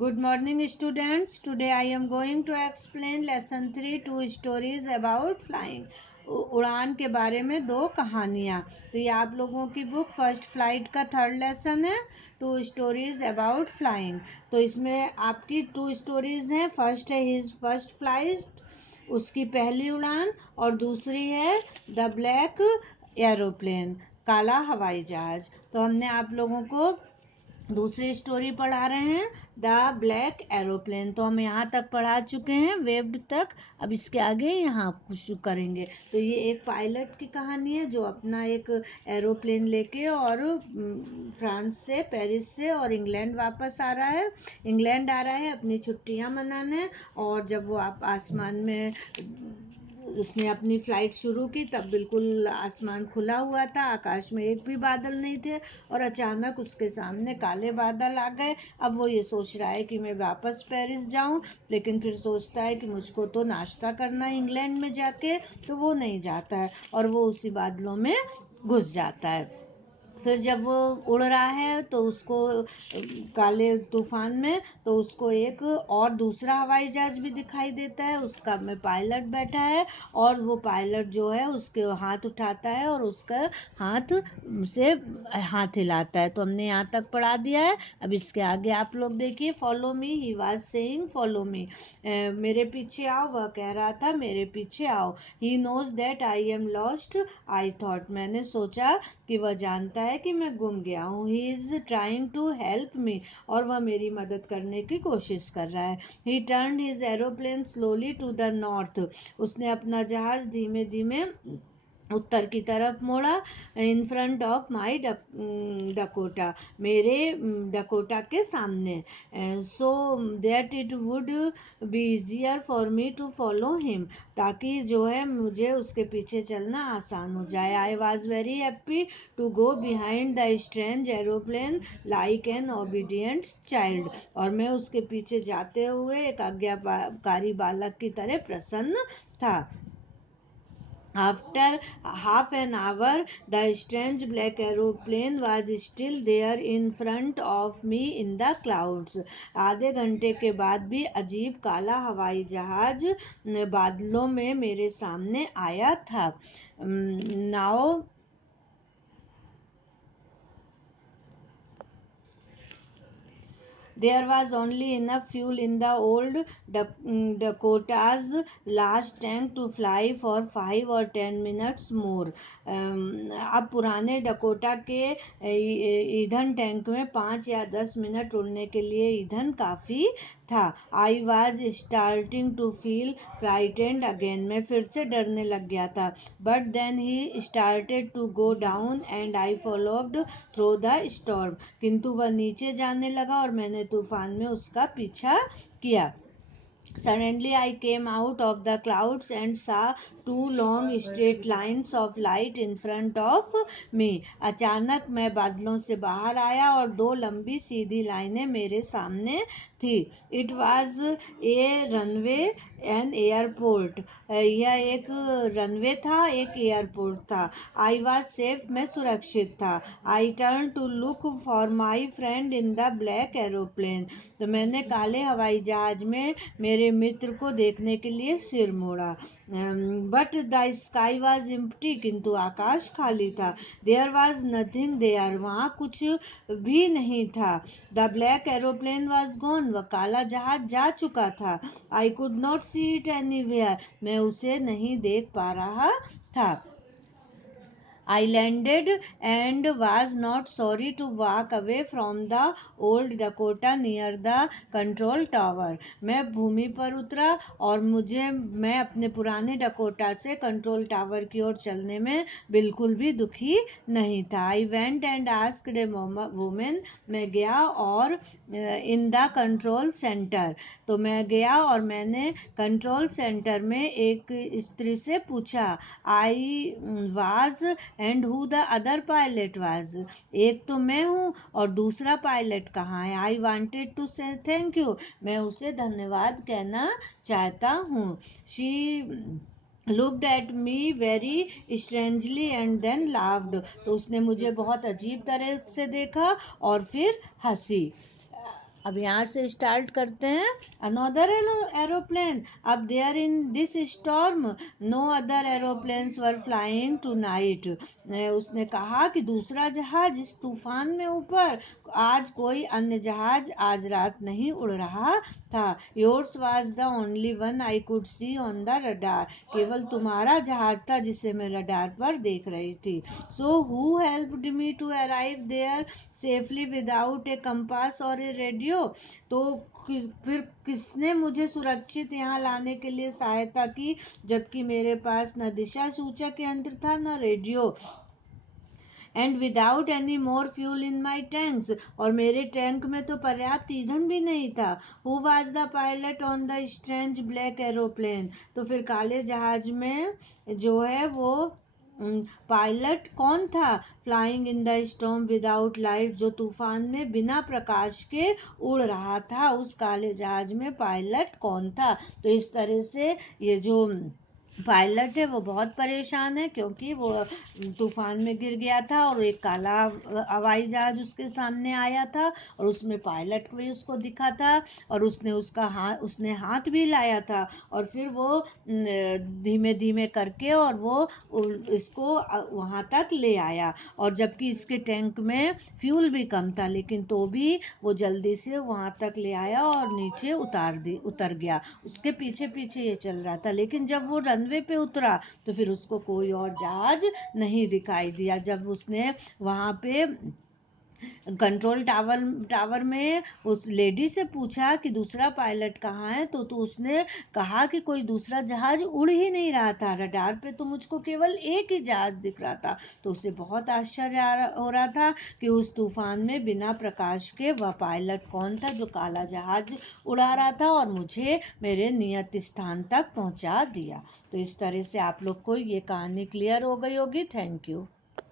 Good morning, students. Today I am going to explain lesson 3 two stories about flying. उड़ान के बारे में दो कहानियाँ. तो ये आप लोगों की बुक फर्स्ट फ्लाइट का थर्ड लेसन है. Two stories about flying. तो इसमें आपकी टू स्टोरीज हैं. फर्स्ट है हिज फर्स्ट फ्लाइट, उसकी पहली उड़ान, और दूसरी है द ब्लैक एरोप्लेन, काला हवाई जहाज. तो हमने आप लोगों को दूसरी स्टोरी पढ़ा रहे हैं द ब्लैक एरोप्लेन. तो हम यहाँ तक पढ़ा चुके हैं वेब्ड तक. अब इसके आगे यहाँ कुछ करेंगे. तो ये एक पायलट की कहानी है जो अपना एक एरोप्लेन लेके और फ्रांस से, पेरिस से और इंग्लैंड वापस आ रहा है. इंग्लैंड आ रहा है अपनी छुट्टियाँ मनाने. और जब वो आप आसमान में उसने अपनी फ्लाइट शुरू की तब बिल्कुल आसमान खुला हुआ था, आकाश में एक भी बादल नहीं थे. और अचानक उसके सामने काले बादल आ गए. अब वो ये सोच रहा है कि मैं वापस पेरिस जाऊं, लेकिन फिर सोचता है कि मुझको तो नाश्ता करना है इंग्लैंड में जाके. तो वो नहीं जाता है और वो उसी बादलों में घुस जाता है. फिर जब वो उड़ रहा है तो उसको काले तूफान में तो उसको एक और दूसरा हवाई जहाज भी दिखाई देता है. उसका में पायलट बैठा है और वो पायलट जो है उसके हाथ उठाता है और उसका हाथ से हाथ हिलाता है. तो हमने यहाँ तक पढ़ा दिया है. अब इसके आगे आप लोग देखिए. Follow me, he was saying follow me. मेरे पीछे आओ, वह कह रहा था मेरे पीछे आओ. He knows that I am lost, I thought, मैंने सोचा कि वह जानता है कि मैं गुम गया हूँ. He is trying to help me, और वह मेरी मदद करने की कोशिश कर रहा है. He turn his aeroplane slowly to the north. उसने अपना जहाज धीमे धीमे उत्तर की तरफ मोड़ा. In front of my Dakota, मेरे डकोटा के सामने. So that it would be easier for me to follow him, ताकि जो है मुझे उसके पीछे चलना आसान हो जाए. I was very happy to go behind the strange aeroplane like an obedient child. और मैं उसके पीछे जाते हुए एक आज्ञाकारी बालक की तरह प्रसन्न था. After half an hour, the strange black aeroplane was still there in front of me in the clouds. आधे घंटे के बाद भी अजीब काला हवाई जहाज बादलों में मेरे सामने आया था. Now there was only enough fuel in the old Dakota's last tank to fly for 5 or 10 minutes more. अब पुराने डकोटा के ईंधन टैंक में 5 या 10 मिनट उड़ने के लिए ईंधन काफ़ी था. I was starting to feel frightened again, मैं फिर से डरने लग गया था. But then he started to go down and I followed through the storm. किंतु वह नीचे जाने लगा और मैंने तूफान में उसका पीछा किया. Suddenly I came out of the clouds and saw two long straight lines of light in front of me. अचानक मैं बादलों से बाहर आया और दो लंबी सीधी लाइनें मेरे सामने थी. It was a runway and airport. यह एक रनवे था, एक एयरपोर्ट था. I was safe, मैं सुरक्षित था. I turned to look for my friend in the black aeroplane. तो मैंने काले हवाई जहाज में मेरे मित्र को देखने के लिए सिर मोड़ा. But the sky was empty, किंतु आकाश खाली था. देयर वॉज नथिंग देयर, वहाँ कुछ भी नहीं था. The black aeroplane was gone, वह काला जहाज जा चुका था. I could not see it anywhere, मैं उसे नहीं देख पा रहा था. I landed and was not sorry to walk away from the old Dakota near the control tower. मैं भूमि पर उतरा और मैं अपने पुराने डकोटा से कंट्रोल टावर की ओर चलने में बिल्कुल भी दुखी नहीं था. I went and asked a woman, मैं गया और in the control center. तो मैं गया और मैंने कंट्रोल सेंटर में एक स्त्री से पूछा. I was and who the other pilot was, एक तो मैं हूँ और दूसरा पायलट कहाँ है. आई वांटेड टू से थैंक यू, मैं उसे धन्यवाद कहना चाहता हूँ. She looked at me very strangely and then laughed. तो उसने मुझे बहुत अजीब तरह से देखा और फिर हंसी. अब यहाँ से स्टार्ट करते हैं। अनदर एरोप्लेन, अब there in this storm no other aeroplanes were flying tonight. उसने कहा कि दूसरा जहाज इस तूफान में ऊपर, आज कोई अन्य जहाज आज रात नहीं उड़ रहा था। Yours was the only one I could see on the radar, केवल तुम्हारा जहाज था जिसे मैं रडार पर देख रही थी। So who helped me to arrive there safely without a compass और ए रेडियो। तो फिर किसने मुझे सुरक्षित यहाँ लाने के लिए सहायता की, जबकि मेरे पास न दिशा सूचक यंत्र था न radio, and without any more fuel in my tanks, और मेरे टैंक में तो पर्याप्त ईंधन भी नहीं था। Who was the pilot on the strange black aeroplane. तो फिर काले जहाज में जो है वो पायलट कौन था। Flying in the storm without light, जो तूफान में बिना प्रकाश के उड़ रहा था, उस काले जहाज में पायलट कौन था। तो इस तरह से ये जो पायलट है वो बहुत परेशान है, क्योंकि वो तूफान में गिर गया था और एक काला हवाई जहाज उसके सामने आया था और उसमें पायलट भी उसको दिखा था और उसने हाथ भी लाया था, और फिर वो धीमे धीमे करके और वो इसको वहां तक ले आया, और जबकि इसके टैंक में फ्यूल भी कम था, लेकिन तो भी वो जल्दी से वहां तक ले आया और नीचे उतर गया। उसके पीछे पीछे ये चल रहा था, लेकिन जब वो रनवे पे उतरा तो फिर उसको कोई और जहाज नहीं दिखाई दिया। जब उसने वहां पे कंट्रोल टावर में उस लेडी से पूछा कि दूसरा पायलट कहाँ है, तो उसने कहा कि कोई दूसरा जहाज उड़ ही नहीं रहा था, रडार पे तो मुझको केवल एक ही जहाज दिख रहा था। तो उसे बहुत आश्चर्य हो रहा था कि उस तूफान में बिना प्रकाश के वह पायलट कौन था जो काला जहाज उड़ा रहा था और मुझे मेरे नियत स्थान तक पहुंचा दिया। तो इस तरह से आप लोग को ये कहानी क्लियर हो गई होगी। Thank you.